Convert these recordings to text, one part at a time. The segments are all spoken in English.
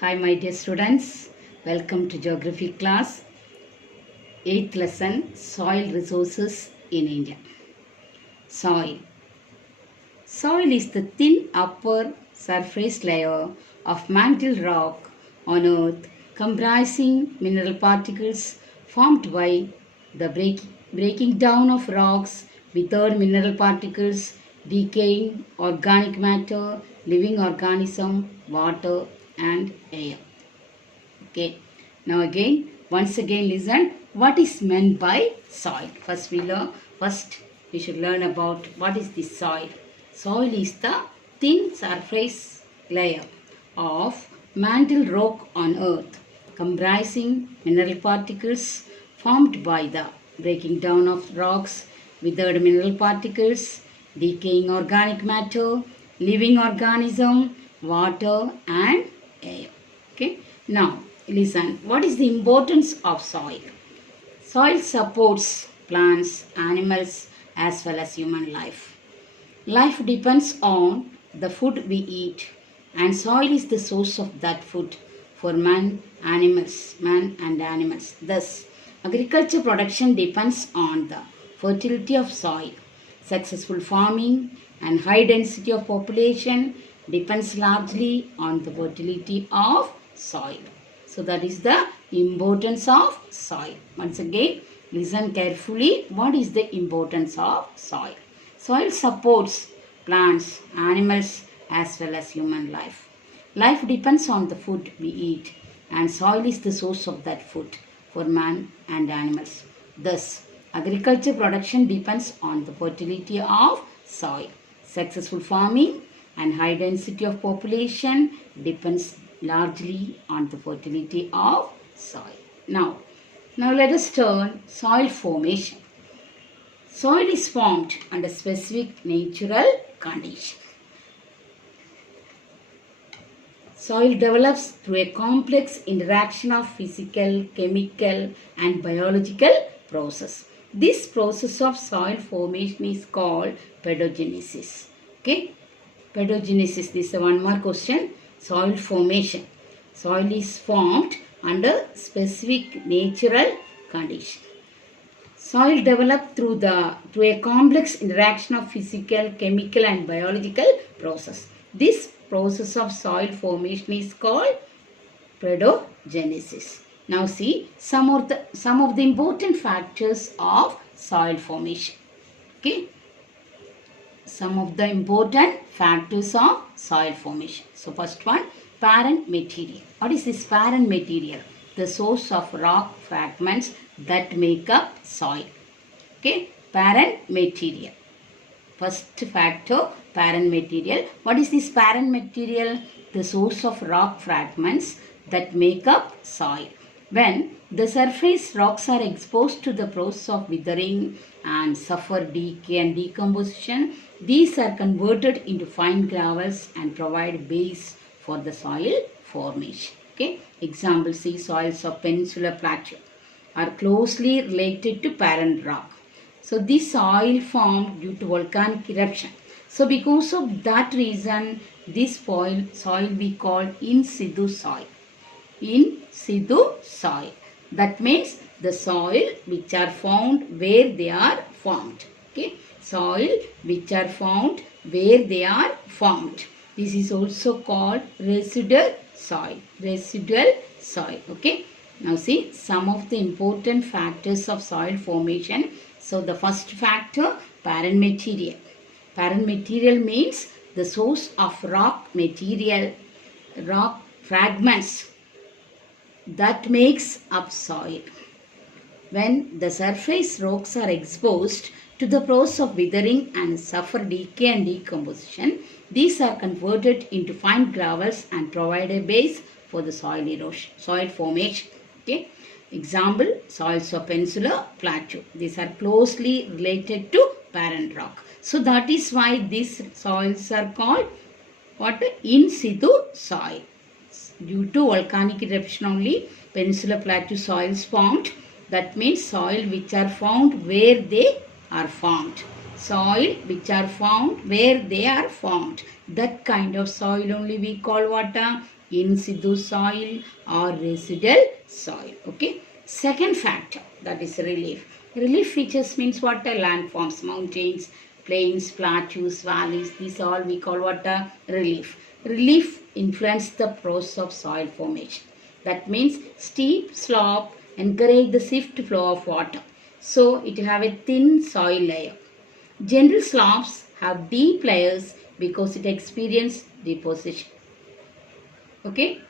Hi my dear students, welcome to geography class, 8th lesson, soil resources in India. Soil. Soil is the thin upper surface layer of mantle rock on earth comprising mineral particles formed by the breaking down of rocks, withered mineral particles, decaying organic matter, living organism, water and air. Okay. Now once again listen what is meant by soil. First we should learn about what is the soil. Soil is the thin surface layer of mantle rock on earth comprising mineral particles formed by the breaking down of rocks, withered mineral particles, decaying organic matter, living organism, water and air. Okay. Now listen, what is the importance of soil? Soil supports plants, animals as well as human life. Life depends on the food we eat and soil is the source of that food for man and animals. Thus, agriculture production depends on the fertility of soil. Successful farming and high density of population depends largely on the fertility of soil. So that is the importance of soil. Once again, listen carefully. What is the importance of soil? Soil supports plants, animals as well as human life. Life depends on the food we eat and soil is the source of that food for man and animals. Thus, agriculture production depends on the fertility of soil. Successful farming and high density of population depends largely on the fertility of soil. Now let us turn soil formation. Soil is formed under specific natural condition. Soil develops through a complex interaction of physical, chemical and biological process. This process of soil formation is called pedogenesis. Okay? Pedogenesis, this is one more question. Soil formation. Soil is formed under specific natural condition. Soil develops through a complex interaction of physical, chemical and biological process. This process of soil formation is called pedogenesis. Now see some of the important factors of soil formation. Okay. Some of the important factors of soil formation. So first one, parent material. What is this parent material? The source of rock fragments that make up soil. Okay, parent material. First factor, parent material. What is this parent material? The source of rock fragments that make up soil. When the surface rocks are exposed to the process of withering and suffer decay and decomposition, these are converted into fine gravels and provide base for the soil formation. Okay. Example, see soils of Peninsular Plateau are closely related to parent rock. So this soil formed due to volcanic eruption. So because of that reason, this soil we call in situ soil. In situ soil. That means the soil which are found where they are formed. Okay. Soil which are found where they are formed. This is also called residual soil. Residual soil. Okay. Now see some of the important factors of soil formation. So the first factor, parent material. Parent material means the source of rock material, rock fragments that makes up soil. When the surface rocks are exposed to the process of withering and suffer decay and decomposition, these are converted into fine gravels and provide a base for the soil erosion, soil formation. Okay. Example, soils of Peninsular Plateau. These are closely related to parent rock. So that is why these soils are called what? In situ soil. Due to volcanic eruption only, Peninsular Plateau soils formed. That means soil which are found where they are formed. Soil which are found where they are formed. That kind of soil only we call what? in situ soil or residual soil. Okay. Second factor, that is relief. Relief features means what? Landforms, mountains, plains, plateaus, valleys. These all we call what? Relief. Relief influence the process of soil formation. That means steep slope encourage the swift flow of water. So it have a thin soil layer. Gentle slopes have deep layers because it experience deposition. Okay.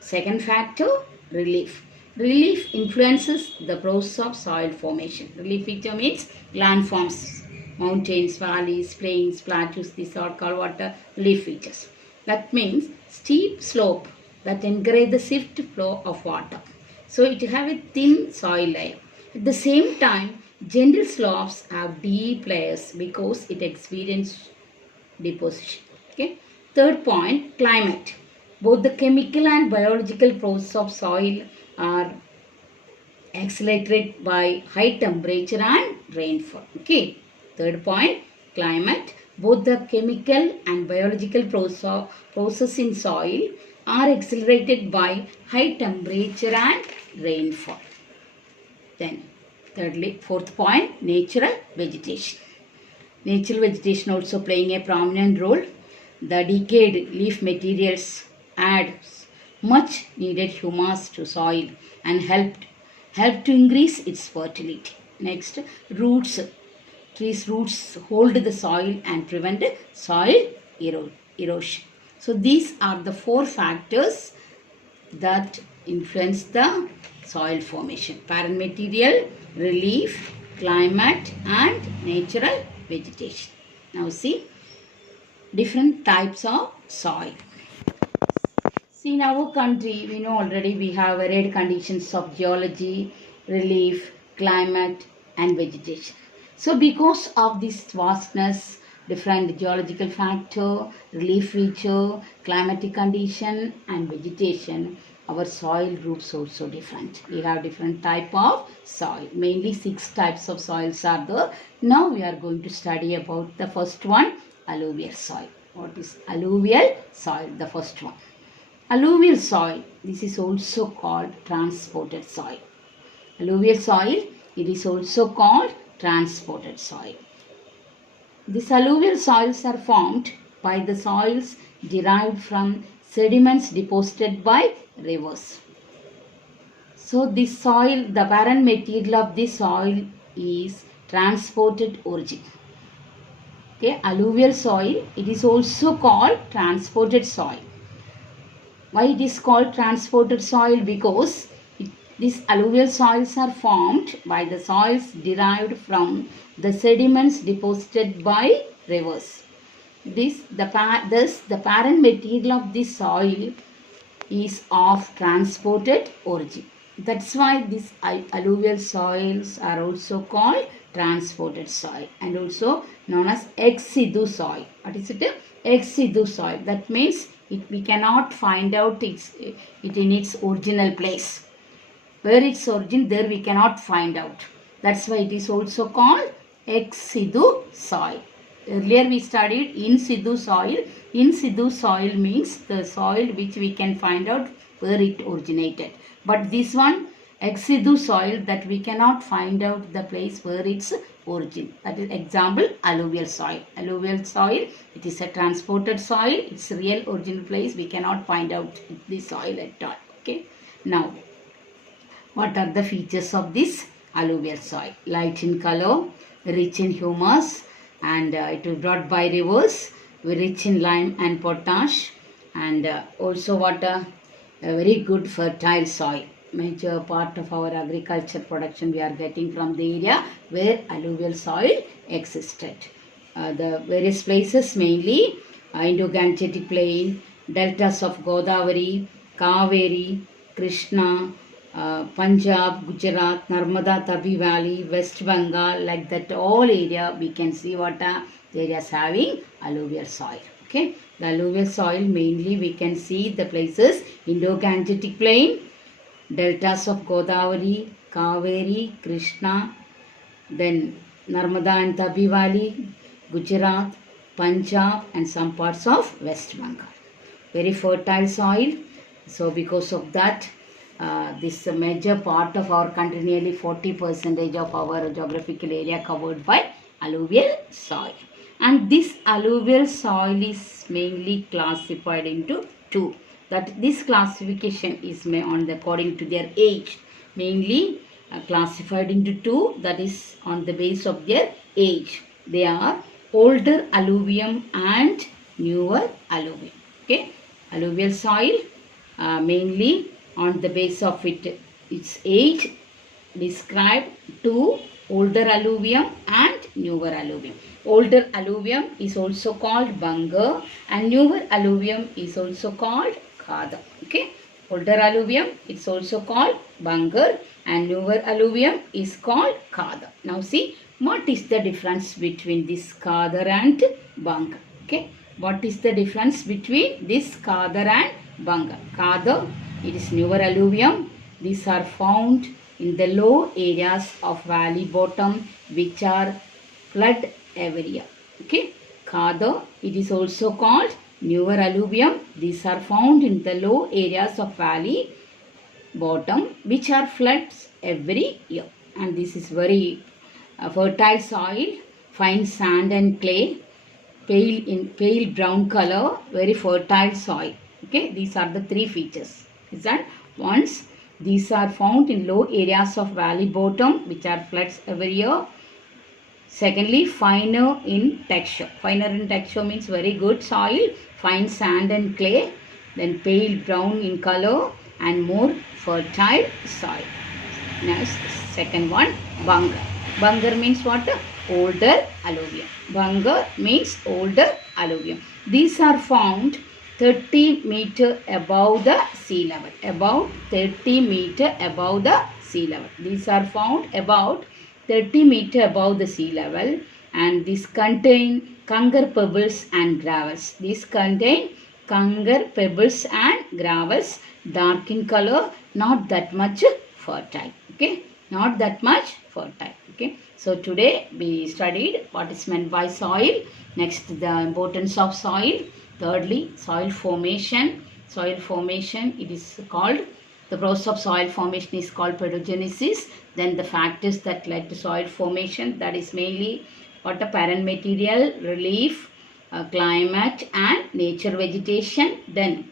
Second factor, relief. Relief influences the process of soil formation. Relief feature means landforms, mountains, valleys, plains, plateaus. These are called what? Relief features. That means steep slope that encourage the swift flow of water. So it have a thin soil layer. At the same time, gentle slopes have deep layers because it experience deposition. Okay. Third point, climate. Both the chemical and biological process of soil are accelerated by high temperature and rainfall. Okay. Third point, climate. Both the chemical and biological process in soil are accelerated by high temperature and rainfall. Then, thirdly, fourth point, natural vegetation. Natural vegetation also playing a prominent role. The decayed leaf materials add much needed humus to soil and help to increase its fertility. Next, roots. Trees' roots hold the soil and prevent soil erosion. So these are the four factors that influence the soil formation: parent material, relief, climate, and natural vegetation. Now see different types of soil. See, in our country, we know already we have varied conditions of geology, relief, climate, and vegetation. So because of this vastness, different geological factor, relief feature, climatic condition, and vegetation, our soil groups also different. We have different type of soil. Mainly 6 types of soils are there. Now we are going to study about the first one, alluvial soil. What is alluvial soil? The first one. Alluvial soil, this is also called transported soil. Alluvial soil, it is also called transported soil. These alluvial soils are formed by the soils derived from sediments deposited by rivers. So this soil, the barren material of this soil is transported origin. Okay, alluvial soil, it is also called transported soil. Why it is called transported soil? Because these alluvial soils are formed by the soils derived from the sediments deposited by rivers. Thus, the parent material of this soil is of transported origin. That's why these alluvial soils are also called transported soil and also known as ex situ soil. What is it? Ex situ soil. That means we cannot find out it in its original place. Where its origin, there we cannot find out. That's why it is also called ex situ soil. Earlier we studied in situ soil. In situ soil means the soil which we can find out where it originated. But this one, ex situ soil, that we cannot find out the place where its origin. That is example, alluvial soil. Alluvial soil, it is a transported soil. Its real original place we cannot find out the soil at all. Okay. Now, what are the features of this alluvial soil? Light in color, rich in humus, and it is brought by rivers, rich in lime and potash, and also a very good fertile soil. Major part of our agriculture production we are getting from the area where alluvial soil existed. The various places, mainly Indo-Gangetic Plain, deltas of Godavari, Kaveri, Krishna, Punjab, Gujarat, Narmada, Tabi Valley, West Bengal, like that all area we can see what areas having alluvial soil. Okay, the alluvial soil mainly we can see the places Indo-Gangetic Plain, deltas of Godavari, Kaveri, Krishna, then Narmada and Tabi Valley, Gujarat, Punjab, and some parts of West Bengal. Very fertile soil, So because of that, this major part of our country, nearly 40% of our geographical area covered by alluvial soil. And this alluvial soil is mainly classified into two. That this classification is according to their age, mainly classified into two, that is on the base of their age. They are older alluvium and newer alluvium. Okay, alluvial soil mainly on the base of its age described to older alluvium and newer alluvium. Older alluvium is also called Bangar and newer alluvium is also called Khada. Okay, older alluvium is also called Bangar and newer alluvium is called Khada. Now see what is the difference between this Khada and Bangar. Okay, what is the difference between this Khada and Bangar? Khada, it is newer alluvium. These are found in the low areas of valley bottom which are flood area. Okay, Khada, it is also called newer alluvium. These are found in the low areas of valley bottom which are floods every year. And this is very fertile soil, fine sand and clay, pale brown color, very fertile soil. Okay, these are the three features. Is that once these are found in low areas of valley bottom which are floods every year. Secondly, finer in texture. Finer in texture means very good soil, fine sand and clay, then pale brown in color and more fertile soil. Next, second one, Bangar. Bangar means what? Older alluvium. Bangar means older alluvium. These are found 30 meter above the sea level. About 30 meter above the sea level. These are found about 30 meter above the sea level, and these contain Kangar pebbles and gravels. These contain Kangar pebbles and gravels, dark in color, not that much fertile. Okay, not that much fertile. Okay, so today we studied what is meant by soil. Next, the importance of soil. Thirdly, soil formation. Soil formation, it is called, the process of soil formation is called pedogenesis. Then the factors that led to soil formation, that is mainly water, parent material, relief, climate and nature vegetation. Then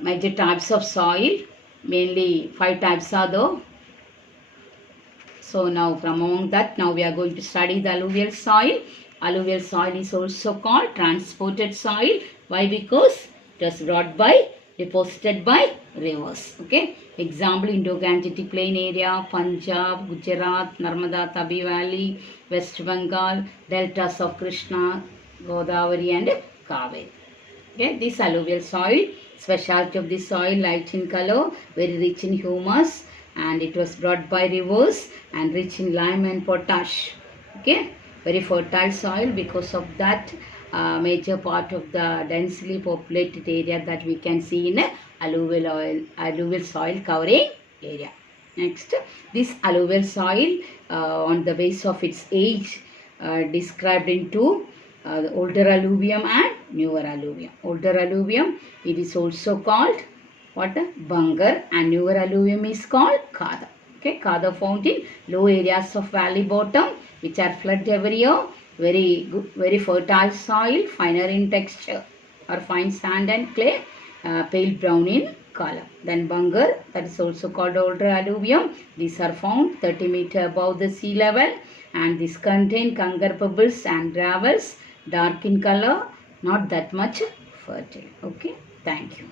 major types of soil, mainly 5 types are there. So now from among that, now we are going to study the alluvial soil. Alluvial soil is also called transported soil. Why? Because it was brought by, deposited by rivers. Okay. Example, Indo-Gangetic Plain area, Punjab, Gujarat, Narmada Tabi Valley, West Bengal, deltas of Krishna, Godavari and Kaveri. Okay. This alluvial soil, specialty of this soil, light in color, very rich in humus, and it was brought by rivers and rich in lime and potash. Okay. Very fertile soil. Because of that, major part of the densely populated area that we can see in alluvial soil covering area. Next, this alluvial soil on the base of its age described into the older alluvium and newer alluvium. Older alluvium, it is also called what? Bangar, and newer alluvium is called Khada. Okay, Khada found in low areas of valley bottom which are flooded every year. Very good, very fertile soil, finer in texture or fine sand and clay, pale brown in color. Then Bangar, that is also called older alluvium. These are found 30 meter above the sea level, and these contain Kangar pebbles and gravels, dark in color, not that much fertile. Okay, thank you.